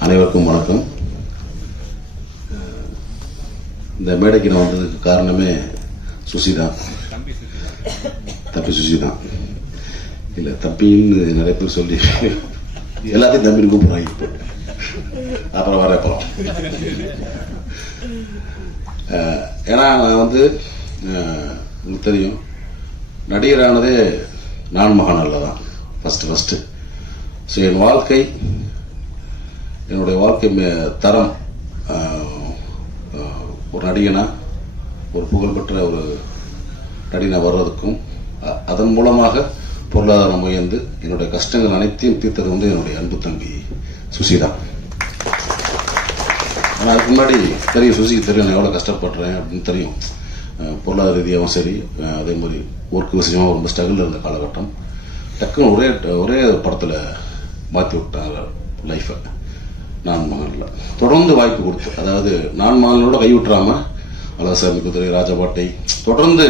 அனைவருக்கும் வணக்கம். இந்த மேடைக்கு நான் வந்ததுக்கு காரணமே சுசி தான் தப்பி சுசி தான் இல்லை தப்பின்னு நிறைய பேர் சொல்லி எல்லாத்தையும் தம்பின்னு கூப்பிடுறாங்க இப்போ. அப்புறம் வர அப்புறம் ஏன்னா நான் வந்து உங்களுக்கு தெரியும் நடிகரானதே நான் மகாநாளில் தான் ஃபஸ்ட்டு ஃபஸ்ட்டு ஸோ என் வாழ்க்கை என்னுடைய வாழ்க்கை மே- தரம் ஒரு நடிகனாக ஒரு புகழ்பெற்ற ஒரு நடிகனாக வர்றதுக்கும் அதன் மூலமாக பொருளாதாரம் உயர்ந்து என்னுடைய கஷ்டங்கள் அனைத்தையும் தீர்த்தது வந்து என்னுடைய அன்பு தம்பி சுசிதா ஆனால் அதுக்கு முன்னாடி தெரியும் சுசிக்கு தெரியும் நான் எவ்வளோ கஷ்டப்படுறேன் அப்படின்னு தெரியும். பொருளாதார ரீதியாகவும் சரி அதே மாதிரி ஒர்க் விஷயமாக ரொம்ப ஸ்ட்ரகிள் இருந்த காலகட்டம். டக்குன்னு ஒரே ஒரே படத்தில் மாற்றி விட்டாங்க லைஃப்பை நான் மகனில் தொடர்ந்து வாய்ப்பு கொடுத்து அதாவது நான் மகனோட கை விட்டுறாம அழகசாமி குதிரை ராஜபாட்டை தொடர்ந்து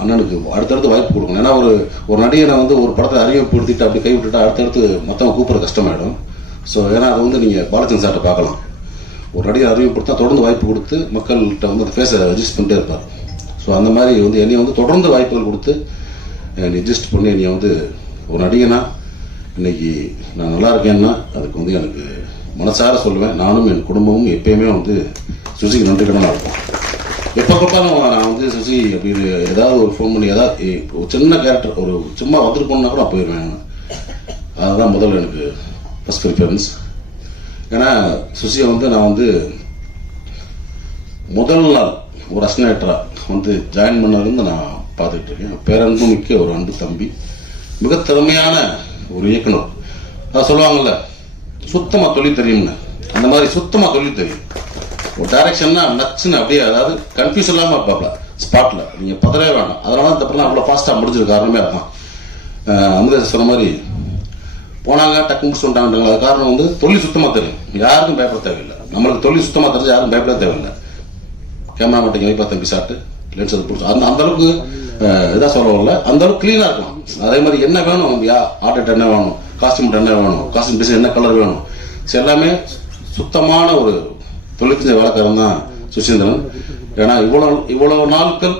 அண்ணனுக்கு அடுத்தடுத்து வாய்ப்பு கொடுக்கணும். ஏன்னா ஒரு ஒரு நடிகனை வந்து ஒரு படத்தை அறிமுகப்படுத்திட்டு அப்படி கைவிட்டுட்டு அடுத்தடுத்து மற்றவங்க கூப்பிட கஷ்டமாயிடும். ஸோ ஏன்னா அதை வந்து நீங்கள் பாலச்சந்த் சார்ட்ட பார்க்கலாம். ஒரு நடிகர் அறிமுகப்படுத்தா தொடர்ந்து வாய்ப்பு கொடுத்து மக்கள்கிட்ட வந்து அந்த ஃபேஸை ரெஜிஸ்ட் பண்ணிட்டே இருப்பார். ஸோ அந்த மாதிரி வந்து என்னை வந்து தொடர்ந்து வாய்ப்புகள் கொடுத்து ரெஜிஸ்ட் பண்ணி என்னை வந்து ஒரு நடிகனா இன்னைக்கு நான் நல்லா இருக்கேன்னா அதுக்கு வந்து எனக்கு மனசார சொல்லுவேன். நானும் என் குடும்பமும் எப்பயுமே வந்து சுசிக்கு நன்றி கடனாக இருக்கும் எப்போ பார்த்தாலும் நான் வந்து சுசி அப்படின்னு ஏதாவது ஒரு ஃபோன் பண்ணி ஏதாவது ஒரு சின்ன கேரக்டர் ஒரு சும்மா வந்துருக்கோம்னா கூட நான் போயிடுவேன். அதுதான் முதல்ல எனக்கு ஃபர்ஸ்ட் ப்ரிஃபரன்ஸ் ஏன்னா சுசியை வந்து நான் வந்து முதல் நாள் ஒரு அஸ்னேட்டரா வந்து ஜாயின் பண்ணதுலேருந்து நான் பார்த்துட்டு இருக்கேன் பேரன்பு மிக்க ஒரு அன்பு தம்பி. மிக திறமையான ஒரு இயக்குனர். அதை சொல்லுவாங்கல்ல சுத்தமாக தொழில் தெரியும்னு. அந்த மாதிரி சுத்தமாக தொழில் தெரியும். ஒரு டைரக்ஷன்னா நச்சுன்னு அப்படியே அதாவது கன்ஃபியூஸ் இல்லாமல் இருப்பாப்ல ஸ்பாட்டில் நீங்கள் பதறவே வேணாம். அதனால இந்த படம் அவ்வளோ ஃபாஸ்ட்டாக முடிஞ்சிரு காரணமே அதான் அஹ் சொன்ன மாதிரி போனாங்க டக்கு முடிச்சு வந்துட்டாங்க அது காரணம் வந்து தொழில் சுத்தமாக தெரியும். யாருக்கும் பயப்பட தேவையில்லை. நம்மளுக்கு தொழில் சுத்தமாக தெரிஞ்சு யாரும் பயப்பட தேவையில்லை. கேமரா மட்டும் போய் பார்த்தேன் பிசாட்டு லென்ஸ் அது பிடிச்சி அந்த அந்த அளவுக்கு அஹ், சொல்ல வரல அந்த அளவுக்கு க்ளீனாக இருக்கலாம். அதே மாதிரி என்ன வேணும்? யா ஆர்டர் என்ன வேணும்? காஸ்டியூம் என்ன வேணும்? காஸ்டியூம் டிசைன் என்ன கலர் வேணும்? ஸோ எல்லாமே சுத்தமான ஒரு தொழிற்சங்க வேலைக்காரன் தான் சுசீந்திரன். ஏன்னா இவ்வளவு இவ்வளவு நாட்கள்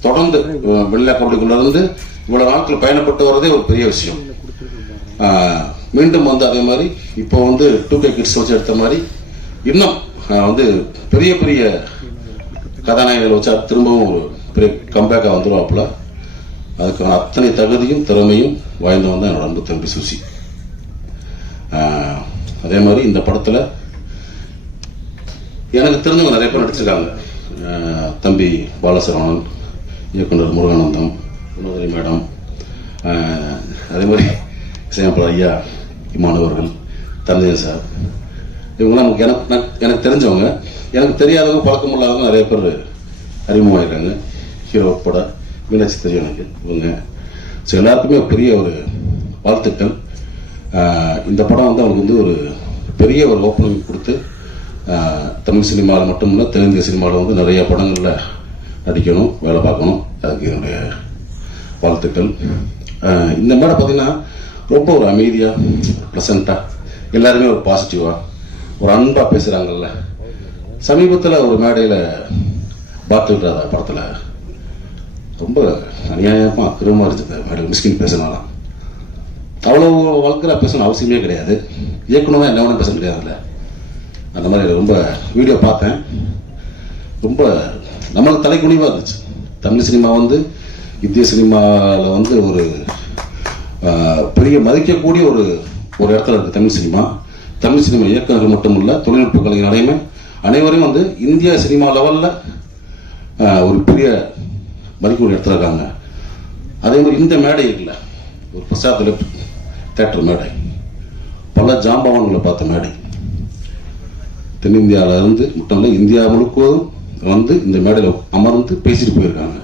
தொடர்ந்து அஹ், வெள்ளை கபடிக்குள்ள இருந்து இவ்வளவு நாட்கள் பயணப்பட்டு வர்றதே ஒரு பெரிய விஷயம். மீண்டும் வந்து அதே மாதிரி இப்போ வந்து டூ கே கிட்ஸ் வச்சு எடுத்த மாதிரி இன்னும் வந்து பெரிய பெரிய கதாநாயகர்கள் வச்சா திரும்பவும் ஒரு பெரிய கம்பேக்காக வந்துருவாப்புல. அதுக்கான அத்தனை தகுதியும் திறமையும் வாய்ந்தவன் தான் என்னோட அன்பு தம்பி சுசி. ஆஹ் அதே மாதிரி இந்த படத்தில் எனக்கு தெரிஞ்சவங்க நிறைய பேர் நடிச்சிருக்காங்க. தம்பி பாலசரவணன் இயக்குனர் முருகானந்தம் குணோதரி மேடம் ஆஹ் அதே மாதிரி இசையமைப்பாளர் ஐயா இமானவர்கள் தந்தையன் சார். இவங்களாம் நமக்கு எனக்கு எனக்கு தெரிஞ்சவங்க. எனக்கு தெரியாதவங்க பழக்கம் இல்லாதவங்க நிறைய பேர் அறிமுகமாயிருக்காங்க ஹீரோ பட மீனாட்சி தெரியும் எனக்கு இவங்க. ஸோ எல்லாருக்குமே பெரிய ஒரு வாழ்த்துக்கள். இந்த படம் வந்து அவங்களுக்கு வந்து ஒரு பெரிய ஒரு ஓப்பனிங் கொடுத்து தமிழ் சினிமாவில் மட்டும் இல்லை தெலுங்கு சினிமாவில் வந்து நிறைய படங்களில் நடிக்கணும் வேலை பார்க்கணும். அதுக்கு என்னுடைய வாழ்த்துக்கள். இந்த மேடம் பார்த்தீங்கன்னா ரொம்ப ஒரு அமைதியாக ப்ளசண்ட்டாக எல்லாருமே ஒரு பாசிட்டிவாக ஒரு அன்பாக பேசுகிறாங்கல்ல சமீபத்தில் ஒரு மேடையில் பாட்டில் ராதா படத்தில் ரொம்ப அநியாயமாக அக்கிரமாக இருந்தது மேடம் மிஸ்கின் பேசினாலாம் அவ்வளோ வழக்கில் பேசணும் அவசியமே கிடையாது. இயக்குனரும் என்ன வேணும் பேச முடியாதுல்ல அந்த மாதிரி ரொம்ப வீடியோ பார்த்தேன். ரொம்ப நம்மளுக்கு தலைக்குனிவாக இருந்துச்சு. தமிழ் சினிமா வந்து இந்திய சினிமாவில் வந்து ஒரு பெரிய மதிக்கக்கூடிய ஒரு ஒரு இடத்துல இருக்குது தமிழ் சினிமா. தமிழ் சினிமா இயக்குநர்கள் மட்டும் இல்லை தொழில்நுட்ப கலைஞர் அனைவருமே. அனைவரையும் வந்து இந்திய சினிமா லெவலில் ஒரு பெரிய மதிக்கக்கூடிய இடத்துல இருக்காங்க. அதே மாதிரி இந்த மேடை இருக்குல்ல ஒரு பிரசாத் தேட்டர் மேடை. பல ஜாம்பவான்களை பார்த்த மேடை. தென்னிந்தியாவில் இருந்து மட்டும் இல்லை இந்தியா முழுவதும் வந்து இந்த மேடையில் அமர்ந்து பேசிட்டு போயிருக்காங்க.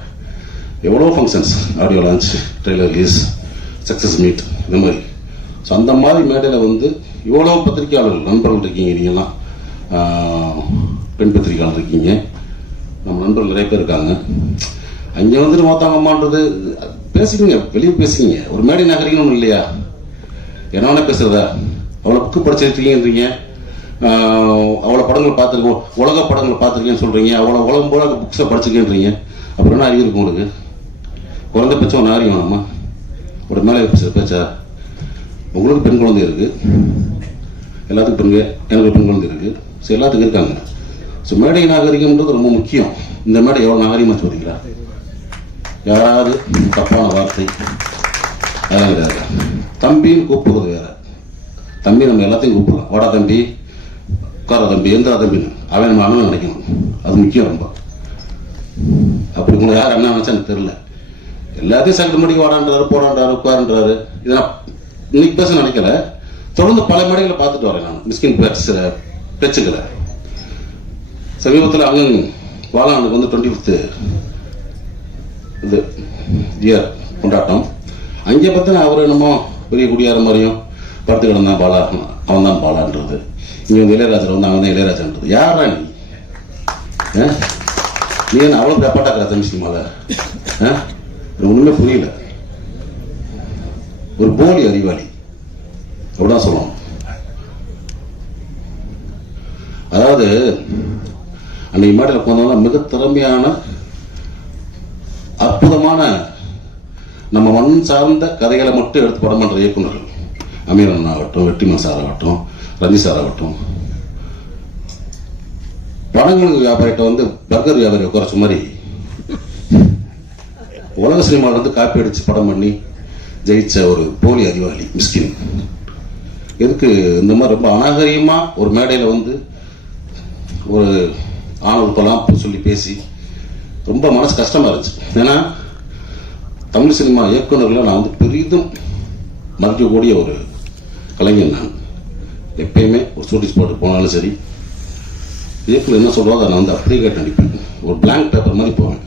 எவ்வளோ functions audio launch trailer release success meet இந்த மாதிரி. ஸோ அந்த மாதிரி மேடையில் வந்து இவ்வளோ பத்திரிகையாளர்கள் நண்பர்கள் இருக்கீங்க நீங்கள்லாம். பெண் பத்திரிகையாளர் இருக்கீங்க. நம்ம நண்பர்கள் நிறைய பேர் இருக்காங்க. அங்கே வந்துட்டு மாத்தாங்கம்மான்றது அம்மான்றது வெளியே பேசிக்கங்க. ஒரு மேடை நகரிங்கன்னு ஒன்றும் இல்லையா? என்ன வேணா பேசுறதா? அவ்வளோ புக்கு படிச்சிருக்கீங்கன்றீங்க. அவ்வளோ படங்கள் பார்த்துருக்கோம். உலக படங்கள் பார்த்துருக்கேன்னு சொல்கிறீங்க அவ்வளோ உலகம் போல புக்ஸை படிச்சிருக்கேன்றீங்க. அப்புறம் என்ன அறிவு இருக்கு உங்களுக்கு. குறைந்தபட்சம் ஒன்று அறியும் நம்ம ஒரு மேலே பேசுகிற பேச்சா உங்களுக்கு பெண் குழந்தை இருக்கு. எல்லாத்துக்கும் பெண்கள் எனக்கு பெண் குழந்தை இருக்கு. ஸோ எல்லாத்துக்கும் இருக்காங்க. ஸோ மேடை நாகரிகம்ன்றது ரொம்ப முக்கியம். இந்த மேடை எவ்வளோ நாகரிகமாக சொல்றீங்களா? யாராவது தப்பான வார்த்தை அதெல்லாம் கிடையாது. தம்பின்னு கூப்பிடுறது வேற. தம்பி நம்ம எல்லாத்தையும் கூப்பிடலாம். வாடா தம்பி உட்கார தம்பி எந்த தம்பின்னு. அவன் நம்ம அண்ணன் நினைக்கணும். அது முக்கியம் ரொம்ப. அப்படி உங்களை யார் அண்ணன் நினைச்சா எனக்கு தெரியல. எல்லாத்தையும் சங்கத்து மணிக்கு வரான்றாரு போறான்றாரு உட்காருன்றாரு. இதை நான் இன்னைக்கு பேச நினைக்கல. தொடர்ந்து பல மேடைகளை பார்த்துட்டு வரேன் நான். மிஸ்கின் பேசுகிற பேச்சுக்களை. சமீபத்தில் அங்கங்க வாழாண்டுக்கு வந்து டுவெண்ட்டி ஃபிஃப்த்து இது இயர் கொண்டாட்டம். அங்கே பார்த்தா அவர் என்னமோ பெரிய குடியார மாதிரியும் படுத்து கிடந்தான் பாலா அவன் தான் பாலான்றது. இங்கே வந்து இளையராஜர் வந்து அவன் தான் இளையராஜன்றது. யாரா நீ? ஆ? நீ என்ன அவ்வளோ பேப்பாட்டாக்கிற தமிழ் சினிமாவில் ஆ? எனக்கு புரியல. ஒரு போலி அறிவாளி. அப்படிதான் சொல்லணும். அதாவது அன்னைக்கு மாட்டில் போனவங்க மிக திறமையான அற்புதமான நம்ம மண் சார்ந்த கதைகளை மட்டும் எடுத்து படம் பண்ற இயக்குனர்கள் அமீரன் ஆகட்டும் வெற்றிமன் சார் ஆகட்டும் ரஞ்சி சார் ஆகட்டும். படங்கள் வியாபாரிகிட்ட வந்து பர்கர் வியாபாரி குறைச்ச மாதிரி உலக சினிமாவிலேருந்து காப்பி அடித்து படம் பண்ணி ஜெயித்த ஒரு போலி அறிவாளி மிஸ்கின் எதுக்கு இந்த மாதிரி ரொம்ப அநாகரிகமா ஒரு மேடையில் வந்து ஒரு ஆணவத்தெல்லாம் சொல்லி பேசி ரொம்ப மனசு கஷ்டமாக இருந்துச்சு. ஏன்னா தமிழ் சினிமா இயக்குநர்களை நான் வந்து பெரிதும் மதிக்கக்கூடிய ஒரு கலைஞன் நான். எப்பயுமே ஒரு ஷூட்டிங் போட்டு போனாலும் சரி. இயக்குனர் என்ன சொல்லுவாங்க நான் வந்து அப்படியே கேட்டு நடிப்பேன். ஒரு பிளாங்க் பேப்பர் மாதிரி போவேன்.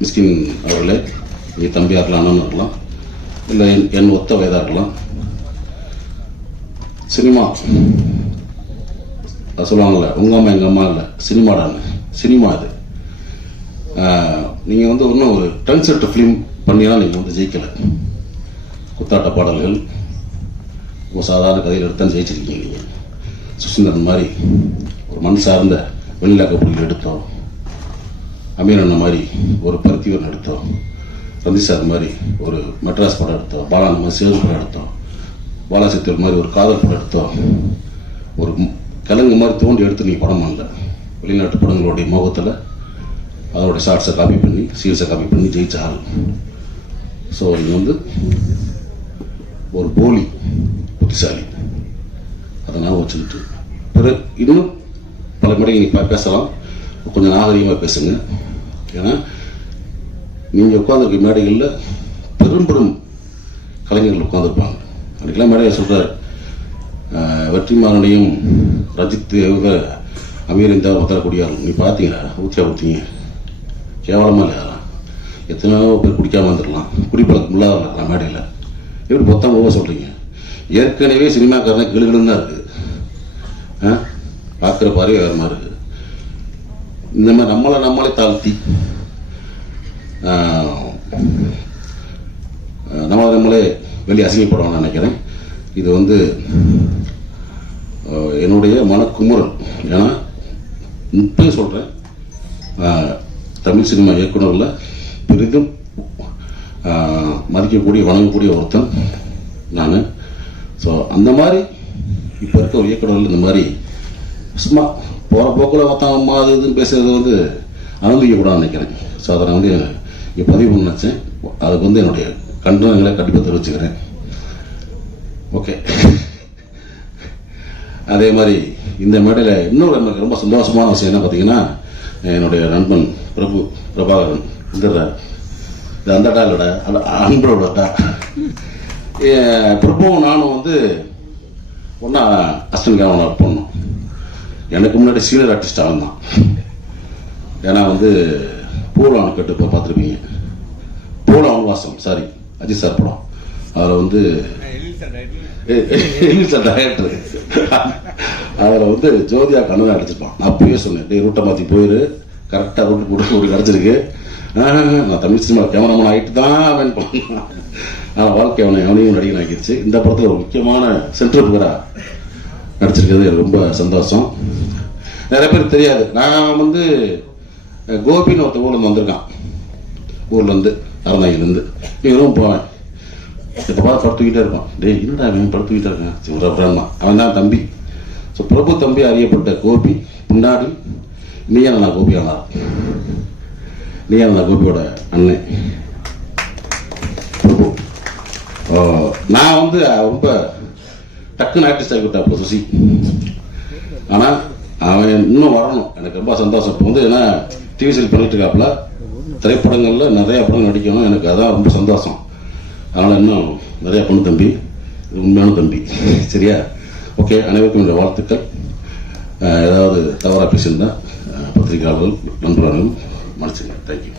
மிஸ்கின் அவர்களே என் தம்பியாக இருக்கலாம் அண்ணன் இருக்கலாம் இல்லை என் என் ஒத்த வயதாக இருக்கலாம் சினிமா. அது சொல்லுவாங்கல்ல உங்க அம்மா எங்கள் அம்மா இல்லை சினிமாடான்னு. சினிமா அது நீங்கள் வந்து இன்னும் ஒரு ட்ரெண்ட் ஃபிலிம் பண்ணியெல்லாம் நீங்கள் வந்து ஜெயிக்கலை. குத்தாட்ட பாடல்கள் ஒரு சாதாரண கதையில் எடுத்தான் ஜெயிச்சிருக்கீங்க நீங்கள் சுசீந்திரன் மாதிரி ஒரு மண் சார்ந்த வெளிநாக்க புள்ளிகள் எடுத்தோம். அமீர் அண்ணன் மாதிரி ஒரு பருத்திவரன் எடுத்தோம் ரந்தி சார் மாதிரி ஒரு மெட்ராஸ் படம் எடுத்தோம் பாலான மாதிரி சேது படம் எடுத்தோம் பாலாசித்தர் மாதிரி ஒரு காதல் படம் எடுத்தோம். ஒரு கிழங்கு மாதிரி தோண்டி எடுத்து நீ படம் பண்ணல. வெளிநாட்டு படங்களுடைய முகத்தில் அதோடைய ஷார்ட்ஸை காப்பி பண்ணி சீல்ஸை காப்பி பண்ணி ஜெயிச்ச ஆள். ஸோ நீ வந்து ஒரு போலி புத்திசாலி. அதை நான் வச்சுக்கிட்டு. பிறகு இன்னும் பல முறை நீ பேசலாம். கொஞ்சம் நாகரிகமாக பேசுங்க. ஏன்னா நீங்கள் உட்காந்துருக்க மேடைகளில் பெரும் பெரும் கலைஞர்கள் உட்காந்துருப்பாங்க அன்றைக்கெல்லாம் மேடையில் சொல்கிறார் வெற்றிமாறனையும் ரஜித் இவங்க அமீர் இந்த தரக்கூடியார்கள் நீ பார்த்தீங்களா? ஊற்றியா ஊற்றிங்க கேவலமாக இல்லையா எத்தனையோ பேர் குடிக்காமல் வந்துடலாம் குடிப்பழக்கம் இல்லாத இருக்கலாம் மேடையில். எப்படி மொத்தம் போக சொல்கிறீங்க ஏற்கனவே சினிமாக்காரன் கிளுகிளுன்னு தான் இருக்குது ஆ? பார்க்குற பார்வை வேறு மாதிரி இருக்குது இந்த மாதிரி நம்மளை நம்மளே தாழ்த்தி நம்மளை நம்மளே வெளியே அசிங்கப்படணும்னு நினைக்கிறேன். இது வந்து என்னுடைய மனக்குமுறல். ஏன்னா இப்பயும் சொல்கிறேன் தமிழ் சினிமா இயக்குனரில் பெரிதும் மதிக்கக்கூடிய வணங்கக்கூடிய ஒருத்தன் நான். ஸோ அந்த மாதிரி இப்போ இருக்க ஒரு இந்த மாதிரி சும்மா போகிற போக்கில் மொத்தம் அம்மா அது இதுன்னு பேசுறது வந்து அனுமதிக்கக்கூடாதுன்னு நினைக்கிறேன். ஸோ அதை நான் வந்து இங்கே பதிவு பண்ண நினச்சேன். அதுக்கு வந்து என்னுடைய கண்டனங்களை கண்டிப்பாக தெரிவிச்சுக்கிறேன். ஓகே. அதே மாதிரி இந்த மேடையில் இன்னொரு எனக்கு ரொம்ப சந்தோஷமான விஷயம் என்ன பார்த்தீங்கன்னா என்னுடைய நண்பன் பிரபு பிரபாகரன் வந்துடுறார். இது அந்த அட்டா இல்லைடா அன்பரோட டா பிரபுவும் நானும் வந்து ஒன்றா அஸ்டன் கேமரா ஒர்க் பண்ணோம் எனக்கு முன்னாடி சீனியர் ஆர்டிஸ்ட் அவன் தான். ஏன்னா வந்து பூலான் கட்டு இப்போ பார்த்துருப்பீங்க. பூலான் வாசம் சாரி அஜித் சார் படம். அதில் வந்து சார் டைரக்டர் அதில் வந்து ஜோதியா கண்ணன் அடிச்சிருப்பான் நான் அப்பயே சொன்னேன் டேய் ரூட்டை மாற்றி போயிரு. கரெக்டாக ரூட் கூட ஒரு கிடச்சிருக்கு. நான் தமிழ் சினிமா கேமராமேன் ஆகிட்டு தான் அவன் பண்ணான் ஆனால் வாழ்க்கை அவனை அவனையும் நடிகன் ஆக்கிடுச்சு இந்த படத்தில் ஒரு முக்கியமான சென்ட்ரல் புகராக நடிச்சிருக்கிறது. எனக்கு ரொம்ப சந்தோஷம். நிறைய பேருக்கு தெரியாது. நான் வந்து கோபின்னு ஒருத்த ஊர்லேருந்து வந்திருக்கான். ஊர்லேருந்து அறந்தாங்கிலேருந்து இவரும் போவேன் இப்போ பார்த்து படுத்துக்கிட்டே இருப்பான். டேய் என்னடா அவன் படுத்துக்கிட்டே இருக்கான்? சிவரப்ரான் அவன் தான் தம்பி. ஸோ பிரபு தம்பி அறியப்பட்ட கோபி. பின்னாடி நீயான கோபி ஆனார் நீயான கோபியோட அண்ணன். பிரபு. நான் வந்து ரொம்ப டக்குன்னு ஆர்டிஸ்ட் ஆகிவிட்டா இப்போ சுசி. ஆனால் அவன் இன்னும் வரணும். எனக்கு ரொம்ப சந்தோஷம். இப்போ வந்து ஏன்னா டிவி சீரியல் பண்ணிட்டு இருக்காப்புல. திரைப்படங்களில் நிறைய படம் நடிக்கணும். எனக்கு அதான் ரொம்ப சந்தோஷம். அதனால் இன்னும் நிறைய பொண்ணு தம்பி இது உண்மையான தம்பி. சரியா? ஓகே அனைவருக்கும் என்னுடைய வாழ்த்துக்கள். ஏதாவது தவறாக பேசியிருந்தா பத்திரிகையாளர்கள் நண்பர்களும் மன்னிச்சுங்க தேங்க்யூ